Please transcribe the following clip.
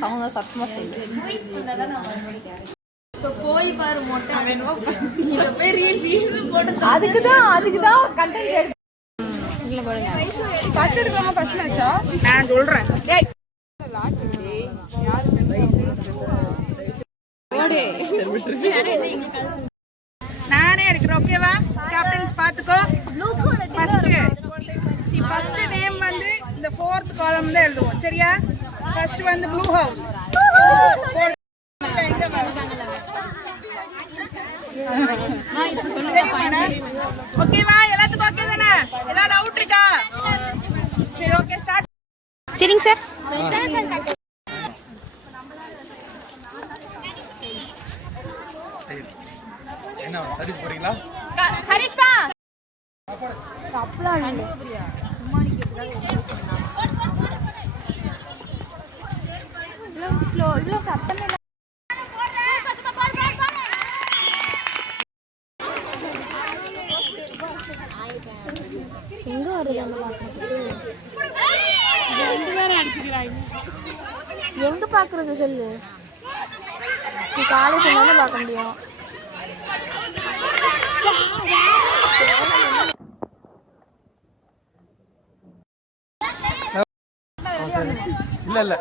சவுண்டா சத்தமா செய்யுது. போய் பாரு மொட்டை வேணுமா இத போய் ரீல்ஸ் போட்டு அதுக்கு தான் கண்டென்ட் இல்ல பாருங்க. ஃபர்ஸ்ட் எடுக்கலாமா ஃபர்ஸ்ட் மேட்சா? நான் சொல்றேன். டேய் நானே எடுக்கிறேன். ஓகேவா? கேப்டன்ஸ் பாத்துக்கோ. ஃபர்ஸ்ட் நேம் வந்து இந்த 4th காலம் தான் எழுதுவோம். சரியா? ஃபர்ஸ்ட் வந்து ப்ளூ ஹவுஸ். ஓகேவா? எல்லாத்துக்கும் ஓகே தானே? ஏதாவது டவுட் இருக்கா? சரி ஓகே ஸ்டார்ட். சரிங்க சார். என்ன சர்வீஸ் போறீங்களா? கரிஷ்மா எங்க எங்க பாக்குறது சொல்லு. நீ காலேஜ் தானே பார்க்க முடியும். இல்ல